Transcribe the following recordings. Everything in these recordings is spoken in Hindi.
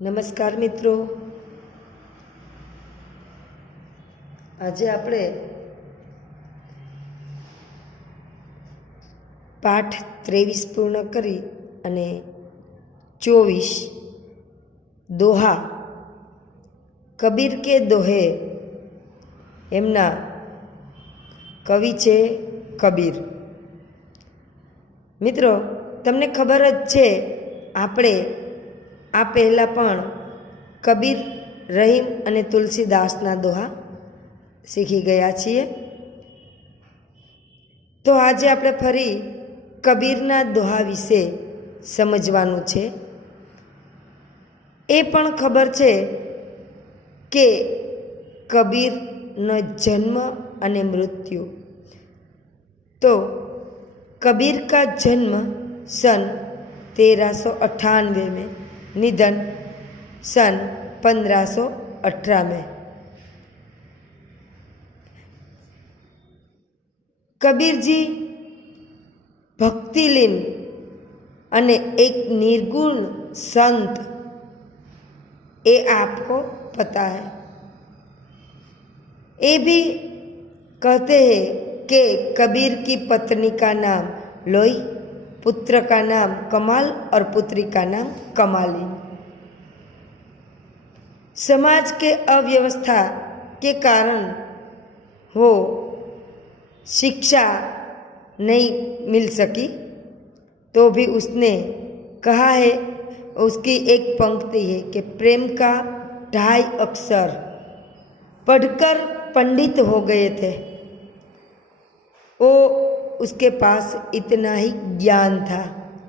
નમસ્કાર મિત્રો, આજે આપણે પાઠ 23 પૂર્ણ કરી અને 24 દોહા કબીર કે દોહે એમના કવિ છે કબીર. મિત્રો, તમને ખબર જ છે, આપણે આ પહેલાં પણ કબીર, રહીમ અને તુલસીદાસના દોહા શીખી ગયા છીએ. તો આજે આપણે ફરી કબીરના દોહા વિશે સમજવાનું છે. એ પણ ખબર છે કે કબીરનો જન્મ અને મૃત્યુ. તો कबीर का जन्म सन 1398 में, निधन सन 1518 में. कबीर जी भक्तिलीन अने एक निर्गुण संत, ये आपको पता है. ये भी कहते हैं कि कबीर की पत्नी का नाम लोई, पुत्र का नाम कमाल और पुत्री का नाम कमाली. समाज के अव्यवस्था के कारण वो शिक्षा नहीं मिल सकी, तो भी उसने कहा है, उसकी एक पंक्ति है कि प्रेम का 2.5 अक्षर पढ़कर पंडित हो गए थे. वो उसके पास इतना ही ज्ञान था,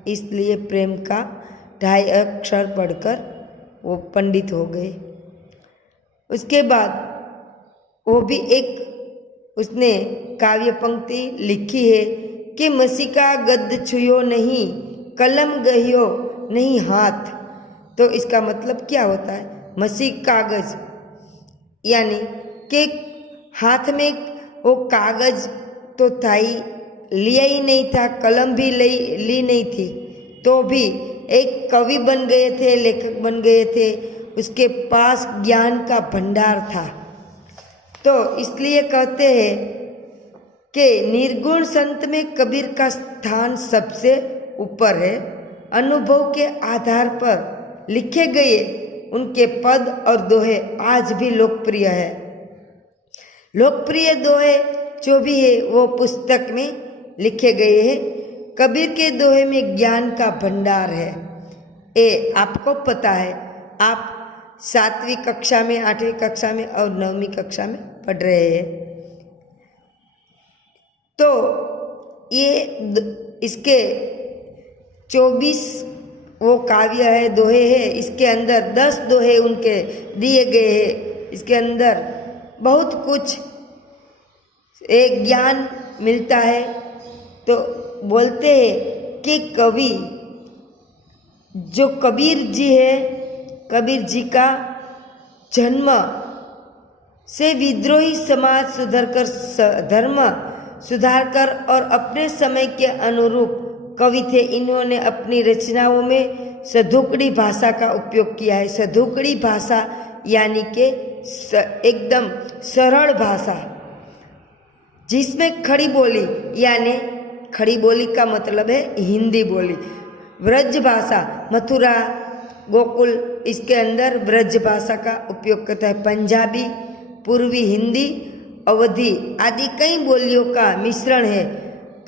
इसलिए प्रेम का 2.5 अक्षर पढ़कर वो पंडित हो गए. उसके बाद वो भी एक उसने काव्य पंक्ति लिखी है कि मसी का गद छुयो नहीं, कलम गहियो नहीं हाथ. तो इसका मतलब क्या होता है? मसी कागज, यानी कि हाथ में वो कागज तो था ही, लिया ही नहीं था, कलम भी ली नहीं थी, तो भी एक कवि बन गए थे, लेखक बन गए थे. उसके पास ज्ञान का भंडार था. तो इसलिए कहते हैं कि निर्गुण संत में कबीर का स्थान सबसे ऊपर है. अनुभव के आधार पर लिखे गए उनके पद और दोहे आज भी लोकप्रिय है. लोकप्रिय दोहे जो भी है वो पुस्तक में लिखे गए हैं. कबीर के दोहे में ज्ञान का भंडार है, ये आपको पता है. आप 7वीं कक्षा में, 8वीं कक्षा में और 9वीं कक्षा में पढ़ रहे हैं. तो ये इसके 24 वो काव्य है, दोहे है. इसके अंदर 10 दोहे उनके दिए गए हैं. इसके अंदर बहुत कुछ एक ज्ञान मिलता है. तो बोलते हैं कि कवि जो कबीर जी है, कबीर जी का जन्म से विद्रोही समाज सुधरकर धर्म सुधारकर और अपने समय के अनुरूप कवि थे. इन्होंने अपनी रचनाओं में सधुकड़ी भाषा का उपयोग किया है. सधुकड़ी भाषा यानी कि एकदम सरल भाषा, जिसमें खड़ी बोली, यानी खड़ी बोली का मतलब है हिंदी बोली. ब्रज भाषा, मथुरा, गोकुल, इसके अंदर ब्रज भाषा का उपयोग करता है. पंजाबी, पूर्वी हिंदी, अवधी आदि कई बोलियों का मिश्रण है.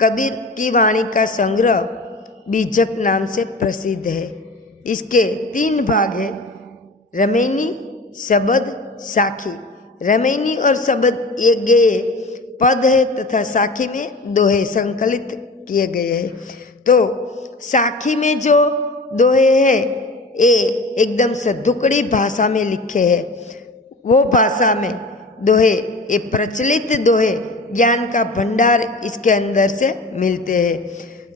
कबीर की वाणी का संग्रह बीजक नाम से प्रसिद्ध है. इसके 3 भाग है, रमैनी, शबद, साखी. रमैनी और शबद ये गए पद है तथा साखी में दोहे संकलित किए गए हैं. तो साखी में जो दोहे हैं ये एकदम सधुकड़ी भाषा में लिखे हैं. वो भाषा में दोहे, ये प्रचलित दोहे, ज्ञान का भंडार इसके अंदर से मिलते हैं.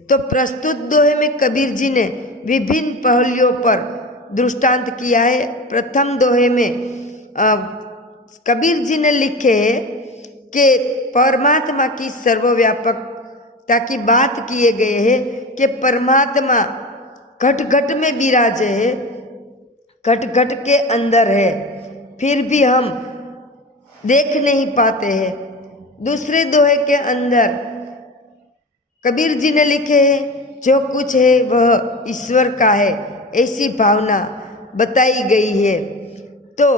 तो प्रस्तुत दोहे में कबीर जी ने विभिन्न पहलुओं पर दृष्टांत किया है. प्रथम दोहे में कबीर जी ने लिखे हैं कि परमात्मा की सर्वव्यापकता की बात किए गए हैं कि परमात्मा घट घट में विराजे है, घट घट के अंदर है, फिर भी हम देख नहीं पाते हैं। दूसरे दोहे के अंदर कबीर जी ने लिखे हैं, जो कुछ है वह ईश्वर का है, ऐसी भावना बताई गई है। तो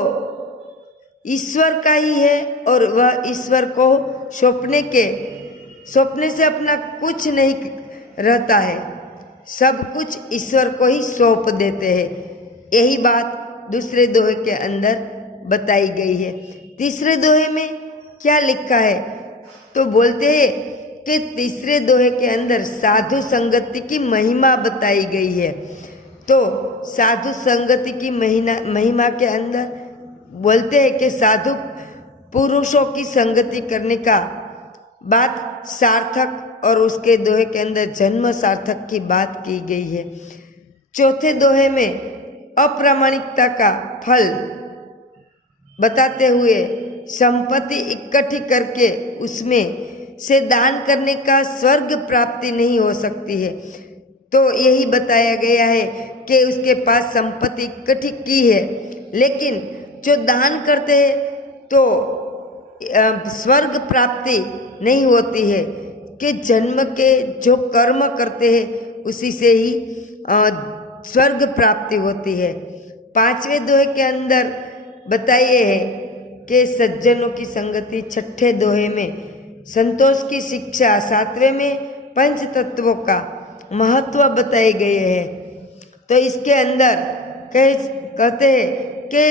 ईश्वर का ही है और वह ईश्वर को सौंपने से अपना कुछ नहीं रहता है, सब कुछ ईश्वर को ही सौंप देते हैं। यही बात दूसरे दोहे के अंदर बताई गई है। तीसरे दोहे में क्या लिखा है, तो बोलते हैं कि तीसरे दोहे के अंदर साधु संगति की महिमा बताई गई है। तो साधु संगति की महिमा के अंदर बोलते हैं कि साधु पुरुषों की संगति करने का बात सार्थक, और उसके दोहे के अंदर जन्म सार्थक की बात की गई है। चौथे दोहे में अप्रामाणिकता का फल बताते हुए संपत्ति इकट्ठी करके उसमें से दान करने का स्वर्ग प्राप्ति नहीं हो सकती है। तो यही बताया गया है कि उसके पास संपत्ति इकट्ठी की है, लेकिन जो दान करते हैं तो स्वर्ग प्राप्ति नहीं होती है, कि जन्म के जो कर्म करते हैं उसी से ही स्वर्ग प्राप्ति होती है। पांचवें दोहे के अंदर बताइए है कि सज्जनों की संगति, छठे दोहे में संतोष की शिक्षा, सातवें में पंच तत्वों का महत्व बताए गए हैं। तो इसके अंदर कहते हैं कि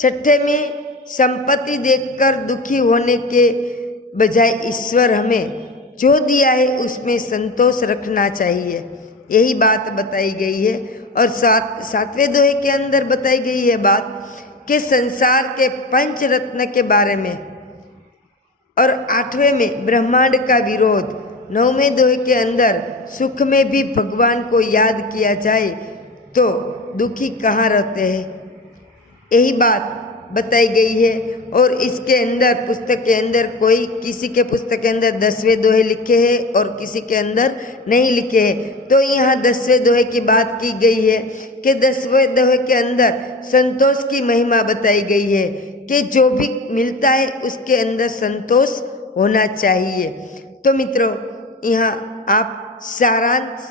छठे में संपत्ति देखकर दुखी होने के बजाय ईश्वर हमें जो दिया है उसमें संतोष रखना चाहिए, यही बात बताई गई है। और सातवें दोहे के अंदर बताई गई है बात कि संसार के पंच रत्न के बारे में, और आठवें में ब्रह्मांड का विरोध। नौवें दोहे के अंदर सुख में भी भगवान को याद किया जाए तो दुखी कहाँ रहते हैं, यही बात बताई गई है। और इसके अंदर पुस्तक के अंदर किसी के पुस्तक के अंदर 10वें दोहे लिखे हैं और किसी के अंदर नहीं लिखे हैं। तो यहाँ 10वें दोहे की बात की गई है कि 10वें दोहे के अंदर संतोष की महिमा बताई गई है कि जो भी मिलता है उसके अंदर संतोष होना चाहिए। तो मित्रों, यहाँ आप सारांश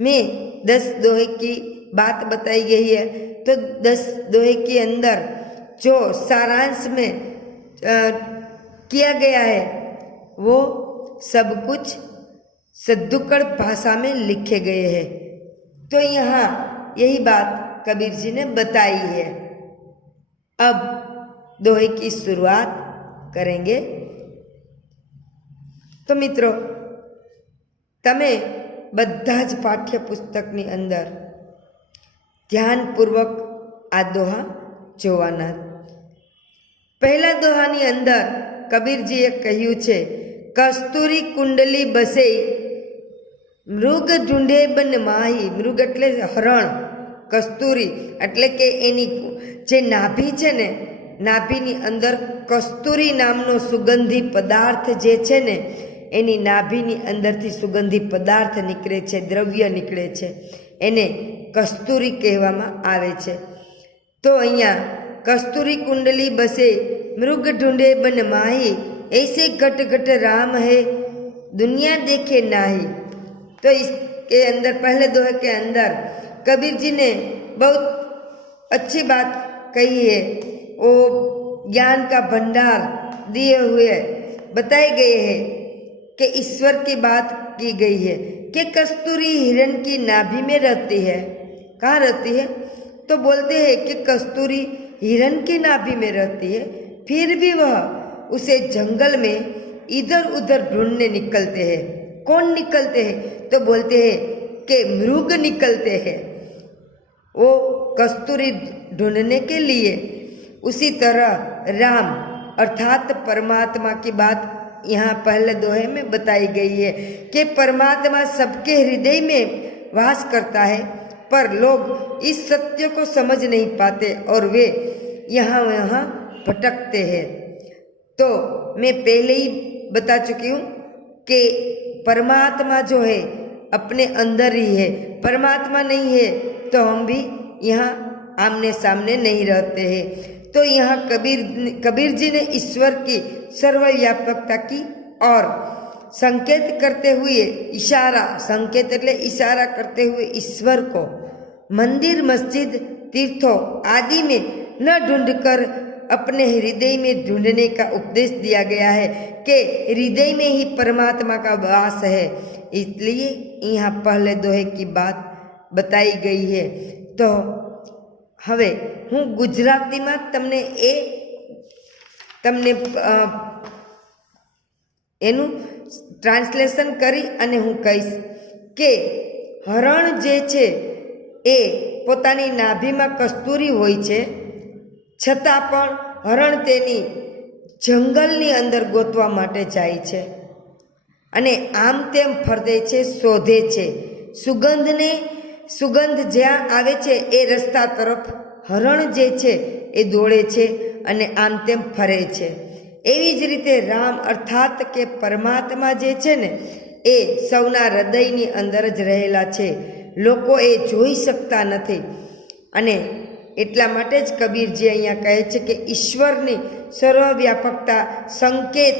में 10 दोहे की बात बताई गई है। तो 10 दोहे के अंदर जो सारांश में किया गया है वो सब कुछ सद्दुकड़ भाषा में लिखे गए हैं। तो यहाँ यही बात कबीर जी ने बताई है। अब दोहे की शुरुआत करेंगे। तो मित्रों, તમે બધા જ પાઠ્યપુસ્તકની અંદર ધ્યાનપૂર્વક આ દોહા જોવાના। પહેલા દોહાની અંદર કબીરજીએ કહ્યું છે, કસ્તુરી કુંડલી બસે મૃગ ઢૂંઢે બન માહી। મૃગ એટલે હરણ, કસ્તુરી એટલે કે એની જે નાભી છે ને, નાભીની અંદર કસ્તુરી નામનો સુગંધી પદાર્થ જે છે ને, એની નાભીની અંદરથી સુગંધી પદાર્થ નીકળે છે, દ્રવ્ય નીકળે છે, એને કસ્તુરી કહેવામાં આવે છે। તો અહીંયા कस्तूरी कुंडली बसे मृग ढूंढे बन माही, ऐसे घट घट राम है दुनिया देखे नाही। तो इसके अंदर पहले दोहे के अंदर कबीर जी ने बहुत अच्छी बात कही है। वो ज्ञान का भंडार दिए हुए बताए गए हैं कि ईश्वर की बात की गई है कि कस्तूरी हिरण की नाभि में रहती है। कहाँ रहती है? तो बोलते हैं कि कस्तूरी हिरण की नाभि में रहती है, फिर भी वह उसे जंगल में इधर उधर ढूंढने निकलते हैं। कौन निकलते हैं? तो बोलते हैं कि मृग निकलते हैं वो कस्तूरी ढूंढने के लिए। उसी तरह राम अर्थात परमात्मा की बात यहाँ पहले दोहे में बताई गई है कि परमात्मा सबके हृदय में वास करता है, पर लोग इस सत्य को समझ नहीं पाते और वे यहाँ वहाँ भटकते हैं। तो मैं पहले ही बता चुकी हूँ कि परमात्मा जो है अपने अंदर ही है, परमात्मा नहीं है तो हम भी यहाँ आमने सामने नहीं रहते हैं। तो यहाँ कबीर जी ने ईश्वर की सर्वव्यापकता की और संकेत करते हुए संकेत એટલે इशारा करते हुए ईश्वर को मंदिर मस्जिद तीर्थों आदि में न ढूंढकर अपने हृदय में ढूंढने का उपदेश दिया गया है कि हृदय में ही परमात्मा का वास है। इसलिए यहाँ पहले दोहे की बात बताई गई है। तो હવે હું ગુજરાતીમાં તમને એનું ટ્રાન્સલેશન કરી અને હું કહીશ કે હરણ જે છે એ પોતાની નાભીમાં કસ્તુરી હોય છે, છતાં પણ હરણ તેની જંગલની અંદર ગોતવા માટે જાય છે અને આમ તેમ ફરતે છે, શોધે છે। સુગંધ જ્યાં આવે છે એ રસ્તા તરફ હરણ જે છે એ દોડે છે અને આમ તેમ ફરે છે। એવી જ રીતે રામ અર્થાત કે પરમાત્મા જે છે ને એ સૌના હૃદયની અંદર જ રહેલા છે, લોકો એ જોઈ શકતા નથી। અને એટલા માટે જ કબીરજી અહીંયા કહે છે કે ઈશ્વરની સર્વવ્યાપકતા સંકેત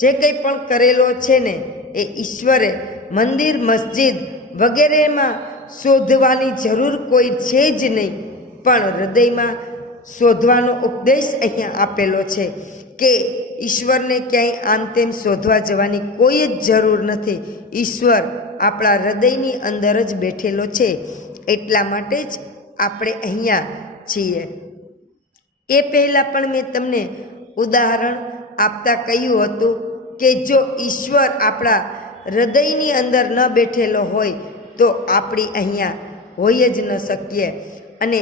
જે કંઈ પણ કરેલો છે ને એ ઈશ્વરે મંદિર મસ્જિદ વગેરેમાં શોધવાની જરૂર કોઈ છે જ નહીં, પણ હૃદયમાં શોધવાનો ઉપદેશ અહીંયા આપેલો છે કે ઈશ્વરને ક્યાંય આમ તેમ શોધવા જવાની કોઈ જ જરૂર નથી। ઈશ્વર આપણા હૃદયની અંદર જ બેઠેલો છે, એટલા માટે જ આપણે અહીંયા છીએ। એ પહેલાં પણ મેં તમને ઉદાહરણ આપતા કહ્યું હતું કે જો ઈશ્વર આપણા હૃદયની અંદર ન બેઠેલો હોય તો આપણી અહીંયા હોઈ જ ન શકીએ। અને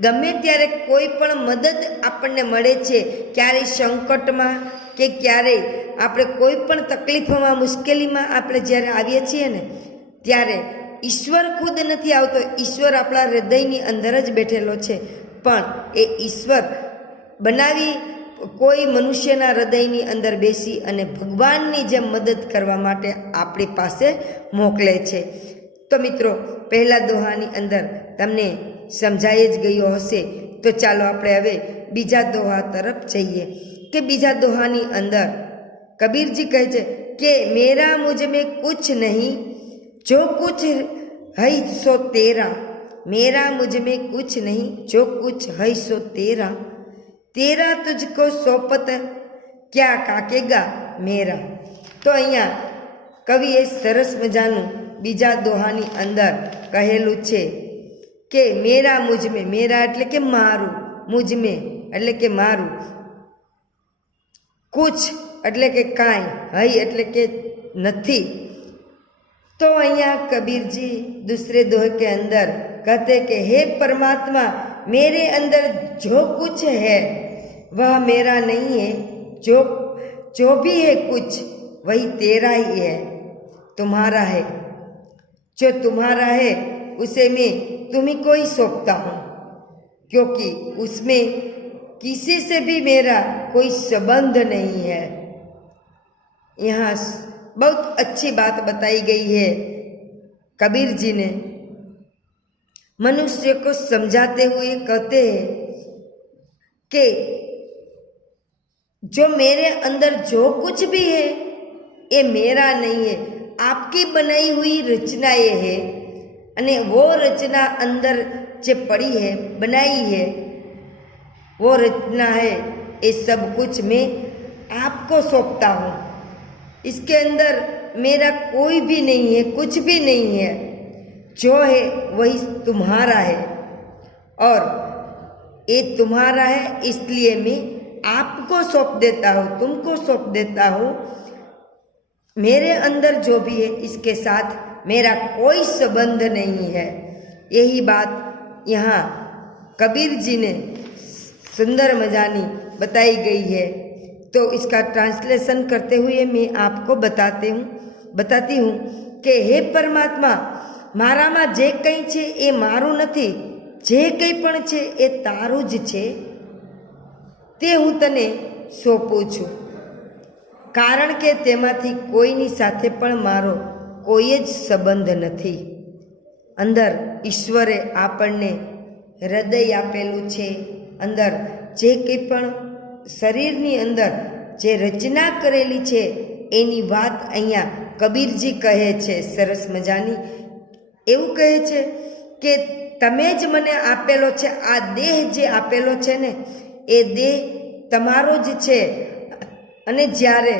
ગમે ત્યારે કોઈ પણ મદદ આપણને મળે છે, ક્યારેય સંકટમાં કે ક્યારેય આપણે કોઈ પણ તકલીફમાં મુશ્કેલીમાં આપણે જ્યારે આવીએ છીએ ને ત્યારે ઈશ્વર ખુદ નથી આવતો, ઈશ્વર આપણા હૃદયની અંદર જ બેઠેલો છે, પણ એ ઈશ્વર બનાવી કોઈ મનુષ્યના હૃદયની અંદર બેસી અને ભગવાનની જેમ મદદ કરવા માટે આપણી પાસે મોકલે છે। તો મિત્રો પહેલા દોહાની અંદર તમને સમજાઈ જ ગયો હશે। તો ચાલો આપણે હવે બીજા દોહા તરફ જઈએ કે બીજા દોહાની અંદર કબીરજી કહે છે કે મેરા મુझ में कुछ नहीं जो कुछ है सो तेरा, मेरा मुझ में कुछ नहीं जो कुछ है सो तेरा, तेरा तुझको सोपत क्या काकेगा मेरा। तो અહીંયા કવિએ સરસ મજાનું બીજા દોહાની અંદર કહેલું છે કે મેરા મુझ में, મેરા એટલે કે મારું, મુझ में એટલે કે મારું, कुछ એટલે કે કાંઈ, હૈ એટલે કે નથી। तो અહીંયા कबीर जी दूसरे दोहे के अंदर कहते कि हे परमात्मा मेरे अंदर जो कुछ है वह मेरा नहीं है, जो भी है कुछ वही तेरा ही है, तुम्हारा है। जो तुम्हारा है उसे मैं तुम्ही को ही सौंपता हूँ, क्योंकि उसमें किसी से भी मेरा कोई संबंध नहीं है। यहाँ बहुत अच्छी बात बताई गई है कबीर जी ने। मनुष्य को समझाते हुए कहते हैं कि जो मेरे अंदर जो कुछ भी है ये मेरा नहीं है, आपकी बनाई हुई रचनाएं है, अने वो रचना अंदर जो पड़ी है बनाई है वो रचना है, ये सब कुछ मैं आपको सौंपता हूँ। इसके अंदर मेरा कोई भी नहीं है, कुछ भी नहीं है, जो है वही तुम्हारा है और ये तुम्हारा है, इसलिए मैं आपको सौंप देता हूँ, तुमको सौंप देता हूँ। मेरे अंदर जो भी है इसके साथ मेरा कोई संबंध नहीं है। यही बात यहाँ कबीर जी ने सुंदर मजानी बताई गई है। तो इसका ट्रांसलेशन करते हुए मैं आपको बताती हूँ कि हे परमात्मा मारामा जे कंई छे ए मारू नथी, जे कंई पण छे ए तारू ज छे, ते हूँ तने सोंपू छूं, कारण के तेमांथी कोईनी साथे पण मारो कोई ज संबंध नथी। अंदर ईश्वरे आपणने હૃદય આપેલું છે, અંદર જે કંઈ પણ શરીરની અંદર જે રચના કરેલી છે એની વાત અહીંયા કબીરજી કહે છે સરસ મજાની. એવું કહે છે કે તમે જ મને આપેલો છે, આ દેહ જે આપેલો છે ને એ દેહ તમારો જ છે, અને જ્યારે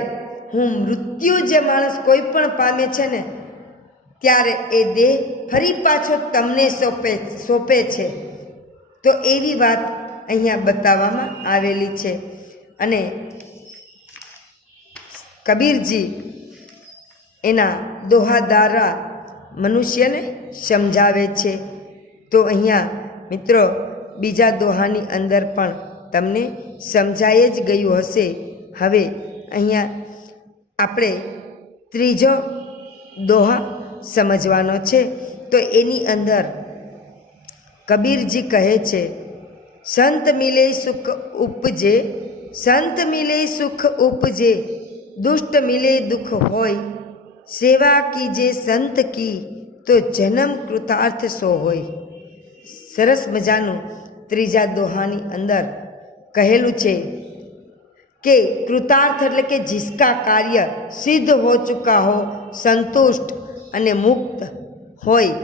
હું મૃત્યુ જે માણસ કોઈ પણ પામે છે ને ત્યારે એ દેહ ફરી પાછો તમને સોંપે છે. તો એવી વાત અહીંયા બતાવવામાં આવેલી છે. અને કબીરજી એના દોહા દ્વારા મનુષ્યને સમજાવે છે. તો અહીંયા મિત્રો બીજા દોહાની અંદર પણ તમને સમજાઈ જ ગયું હશે. હવે અહીંયા આપણે ત્રીજો દોહા સમજવાનો છે. તો એની અંદર કબીરજી કહે છે, સંત મિલે સુખ ઉપજે, સંત મિલે સુખ ઉપજે, દુષ્ટ મિલે દુઃખ હોય, સેવા કીજે સંત કી તો જન્મ કૃતાર્થ સો હોય. સરસ મજાનું ત્રીજા દોહાની અંદર કહેલું છે કે કૃતાર્થ એટલે કે જિસકા કાર્ય સિદ્ધ હો ચુકા હો, સંતુષ્ટ અને મુક્ત હોય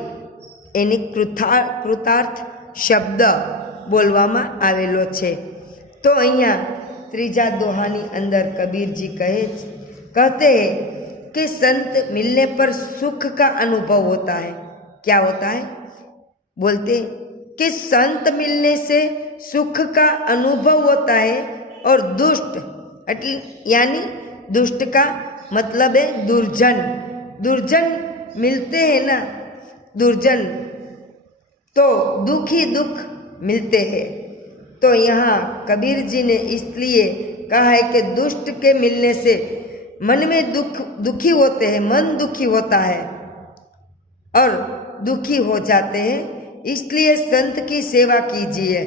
એની કૃતાર્થ શબ્દ બોલવામાં આવેલો છે. તો અહીંયા ત્રીજા દોહાની અંદર કબીરજી कहते हैं कि संत मिलने पर सुख का अनुभव होता है. क्या होता है? बोलते कि संत मिलने से सुख का अनुभव होता है और दुष्ट यानी दुष्ट का मतलब है दुर्जन. दुर्जन मिलते हैं ना, दुर्जन तो दुख ही दुख मिलते हैं. तो यहाँ कबीर जी ने इसलिए कहा है कि दुष्ट के मिलने से मन में दुखी होते हैं, मन दुखी होता है और दुखी हो जाते हैं. इसलिए संत की सेवा कीजिए.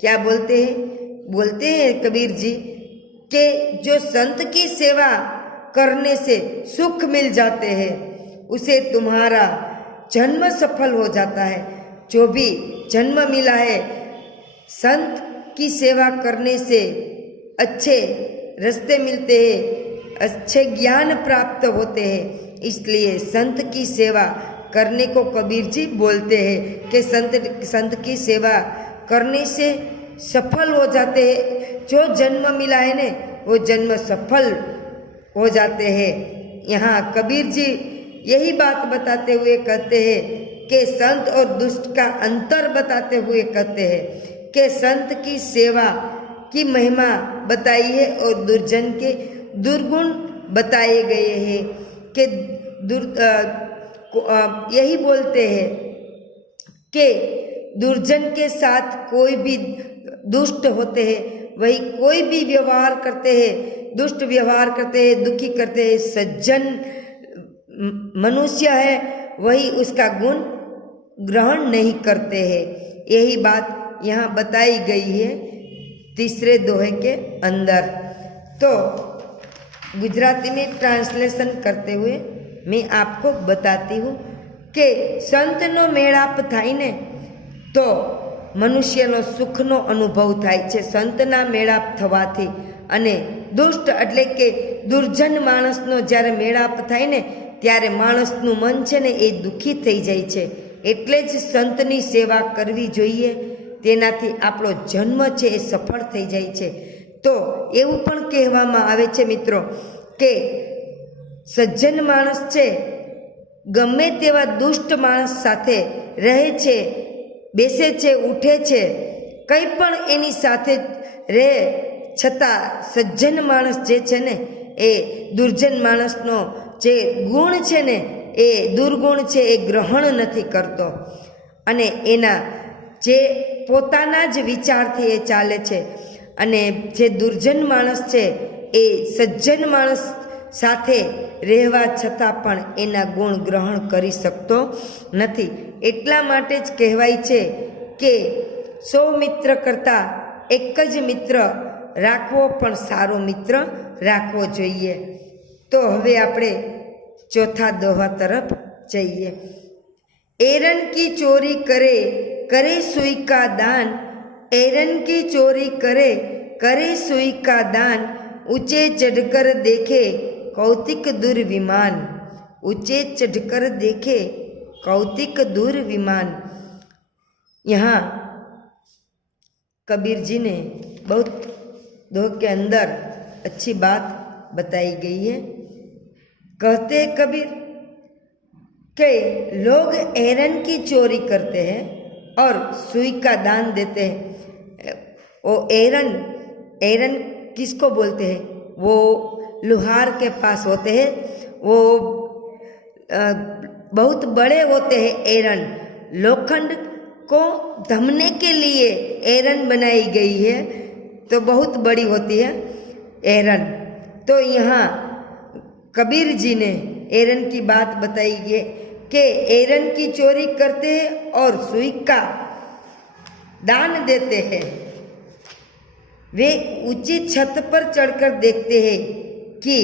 क्या बोलते हैं? बोलते हैं कबीर जी कि जो संत की सेवा करने से सुख मिल जाते हैं उसे तुम्हारा जन्म सफल हो जाता है. जो भी जन्म मिला है संत की सेवा करने से अच्छे रास्ते मिलते हैं, अच्छे ज्ञान प्राप्त होते हैं. इसलिए संत की सेवा करने को कबीर जी बोलते हैं कि संत की सेवा करने से सफल हो जाते हैं. जो जन्म मिला है ने वो जन्म सफल हो जाते हैं. यहाँ कबीर जी यही बात बताते हुए कहते हैं कि संत और दुष्ट का अंतर बताते हुए कहते हैं कि संत की सेवा की महिमा बताई है और दुर्जन के दुर्गुण बताए गए हैं. कि यही बोलते हैं कि दुर्जन के साथ कोई भी दुष्ट होते हैं, वही कोई भी व्यवहार करते हैं, दुष्ट व्यवहार करते हैं, दुखी करते हैं, सज्जन मनुष्य है वही उसका गुण ग्रहण नहीं करते हैं. यही बात यहाँ बताई गई है तीसरे दोहे के अंदर. तो गुजराती में ट्रांसलेशन करते हुए मैं आपको बताती हूँ कि संतनो मेळाप थाय ने तो मनुष्यनो सुखनो अनुभव थाय छे. संतना मेळाप थवाथी अने दुष्ट एटले के दुर्जन माणसनो ज्यारे मेळाप थाय ने त्यारे माणसनुं मन छे ने ए दुखी थई जाय छे. एटले ज संतनी सेवा करवी जोईए, तेनाथी आपणो जन्म छे ए सफल थई जाय छे. तो एवुं पण कहेवामां आवे छे मित्रों के सज्जन माणस छे गमे तेवा दुष्ट माणस साथे रहे छे, बेसे छे, उठे छे, कंई पण एनी साथे रहे छतां सज्जन माणस जे छे ने ए दुर्जन माणसनो जे गुण छे ने ए दुर्गुण छे ए ग्रहण नथी करतो अने एना जे पोताना ज विचारथी ए चाले छे. अने जे दुर्जन माणस छे ए सज्जन माणस साथे રહેવા છતાં પણ એના ગુણ ગ્રહણ કરી શકતો નથી. એટલા માટે જ કહેવાય છે કે 100 મિત્ર કરતાં એક જ મિત્ર રાખવો પણ સારો મિત્ર રાખવો જોઈએ. તો હવે આપણે ચોથા દોહા તરફ જઈએ. एरन की चोरी करे करे सुई का दान, एरन की चोरी करे करे सुई का दान, ऊंचे चढ़कर देखे कौतिक दुर्विमान, ऊंचे चढ़कर देखे कौतिक दुर्विमान। यहाँ कबीर जी ने बहुत दोह के अंदर अच्छी बात बताई गई है। कहते हैं कबीर कि लोग एरन की चोरी करते हैं और सुई का दान देते हैं। वो एरन एरन किसको बोलते हैं? वो लोहार के पास होते हैं, वो बहुत बड़े होते हैं एरन। लोखंड को धमने के लिए एरन बनाई गई है, तो बहुत बड़ी होती है एरन। तो यहाँ कबीर जी ने एरन की बात बताई है कि एरन की चोरी करते हैं और सुई का दान देते हैं। वे ऊंची छत पर चढ़कर देखते हैं कि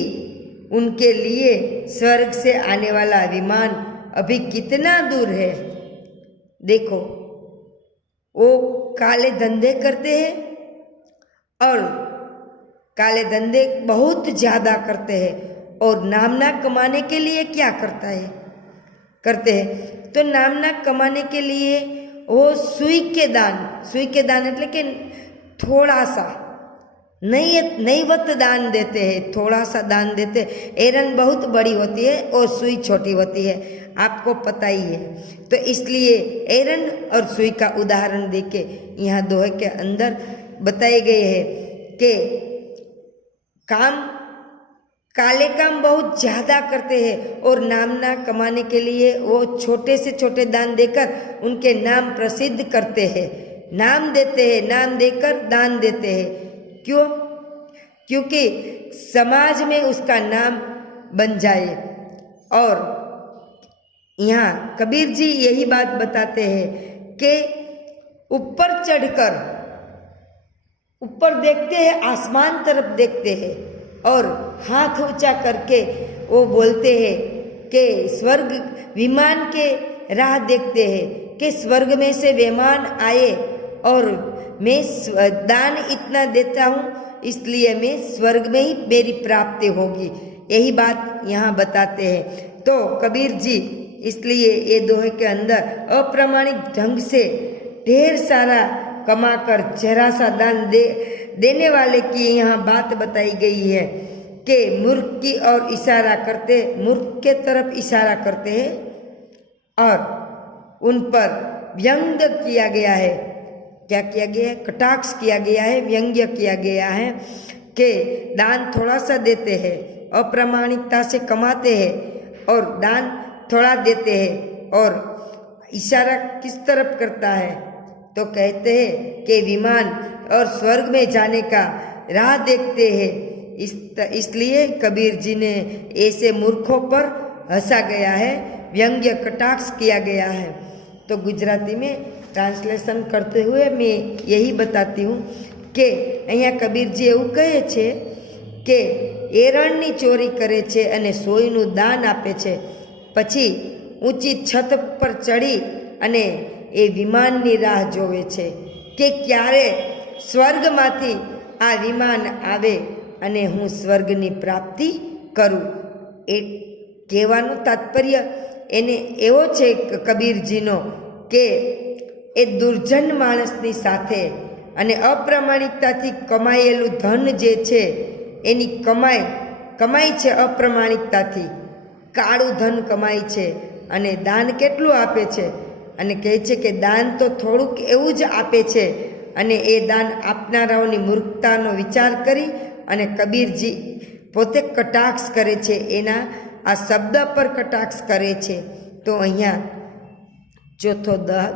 उनके लिए स्वर्ग से आने वाला विमान अभी कितना दूर है। देखो, वो काले धंधे करते हैं और काले धंधे बहुत ज़्यादा करते हैं, और नामना कमाने के लिए क्या करते हैं? तो नामना कमाने के लिए वो सुई के दान એટલે કે थोड़ा सा नैवत दान देते हैं, थोड़ा सा दान देते हैं। एरन बहुत बड़ी होती है और सुई छोटी होती है, आपको पता ही है। तो इसलिए एरन और सुई का उदाहरण देके यहाँ दोहे के अंदर बताए गए हैं कि काले काम बहुत ज़्यादा करते हैं और नामना कमाने के लिए वो छोटे से छोटे दान देकर उनके नाम प्रसिद्ध करते हैं, नाम देते हैं, नाम देकर दान देते हैं। क्यों? क्योंकि समाज में उसका नाम बन जाए। और यहाँ कबीर जी यही बात बताते हैं कि ऊपर चढ़कर ऊपर देखते हैं, आसमान तरफ देखते हैं और हाथ ऊंचा करके वो बोलते हैं कि स्वर्ग विमान के राह देखते हैं कि स्वर्ग में से विमान आए और मैं दान इतना देता हूँ, इसलिए मैं स्वर्ग में ही मेरी प्राप्ति होगी। यही बात यहाँ बताते हैं। तो कबीर जी इसलिए ये दोहे के अंदर अप्रामाणिक ढंग से ढेर सारा कमाकर जरा सा दान देने वाले की यहाँ बात बताई गई है कि मूर्ख की ओर इशारा करते, मूर्ख के तरफ इशारा करते हैं और उन पर व्यंग्य किया गया है। क्या किया गया है? कटाक्ष किया गया है, व्यंग्य किया गया है कि दान थोड़ा सा देते हैं, अप्रामाणिकता से कमाते हैं और दान थोड़ा देते हैं। और इशारा किस तरफ करता है? तो कहते हैं कि विमान और स्वर्ग में जाने का राह देखते हैं। इसलिए कबीर जी ने ऐसे मूर्खों पर हंसा गया है, व्यंग्य कटाक्ष किया गया है। तो गुजराती में ट्रांसलेशन करते हुए मैं यही बताती हूँ કે અહીંયા કબીરજી એવું કહે છે કે એરણની ચોરી કરે છે અને સોયનું દાન આપે છે, પછી ઊંચી છત પર ચડી અને એ વિમાનની રાહ જોવે છે કે ક્યારે સ્વર્ગમાંથી આ વિમાન આવે અને હું સ્વર્ગની પ્રાપ્તિ કરું। એ કહેવાનું તાત્પર્ય એને એવો છે કબીરજીનો કે એ દુર્જન માણસની સાથે અને અપ્રામાણિકતાથી કમાયેલું ધન જે છે એની કમાઈ છે, અપ્રામાણિકતાથી કાળું ધન કમાય છે અને દાન કેટલું આપે છે અને કહે છે કે દાન તો થોડુંક એવું જ આપે છે અને એ દાન આપનારાઓની મૂર્ખતાનો વિચાર કરી અને કબીરજી પોતે કટાક્ષ કરે છે, એના આ શબ્દ પર કટાક્ષ કરે છે। તો અહીંયા ચોથો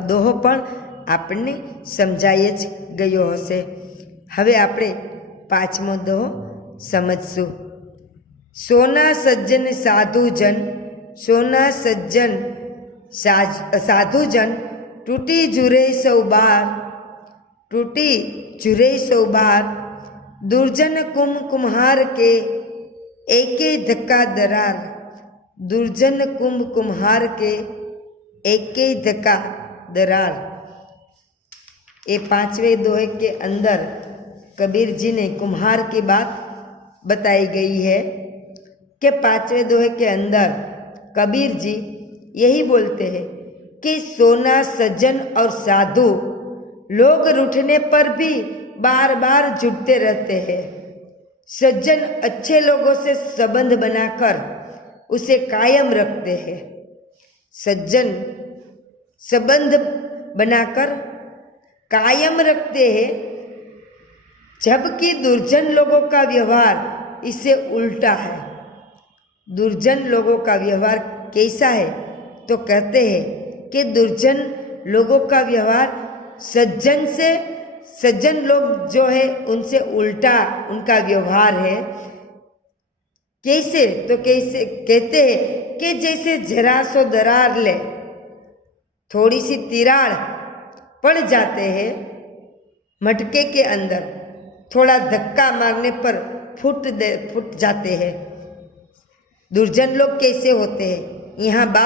દોહો પણ આપણને સમજાઈ જ ગયો હશે। હવે આપણે પાંચમો દોહો સમજશું। સોના સજ્જન સાધુજન, સોના સજ્જન સાધુજન, તૂટી જુરે સૌ બાર, તૂટી જુરે સૌ બાર, दुर्जन कुम्हार के एके धक्का दरार, दुर्जन कुम्हार के एक के धक्का दरार। ये 5वें दोहे के अंदर कबीर जी ने कुम्हार की बात बताई गई है कि 5वें दोहे के अंदर कबीर जी यही बोलते हैं कि सोना सज्जन और साधु लोग रूठने पर भी बार बार जुटते रहते हैं। सज्जन अच्छे लोगों से संबंध बनाकर उसे कायम रखते हैं। सज्जन संबंध बनाकर कायम रखते हैं, जबकि दुर्जन लोगों का व्यवहार इससे उल्टा है। दुर्जन लोगों का व्यवहार कैसा है? तो कहते हैं कि दुर्जन लोगों का व्यवहार सज्जन लोग जो है उनसे उल्टा उनका व्यवहार है। कैसे? तो कैसे कहते हैं कि जैसे जरा सो दरार ले, थोड़ी सी तिराड़ पड़ जाते हैं मटके के अंदर, थोड़ा धक्का मारने पर फूट जाते हैं। दुर्जन लोग कैसे होते हैं? यहाँ बात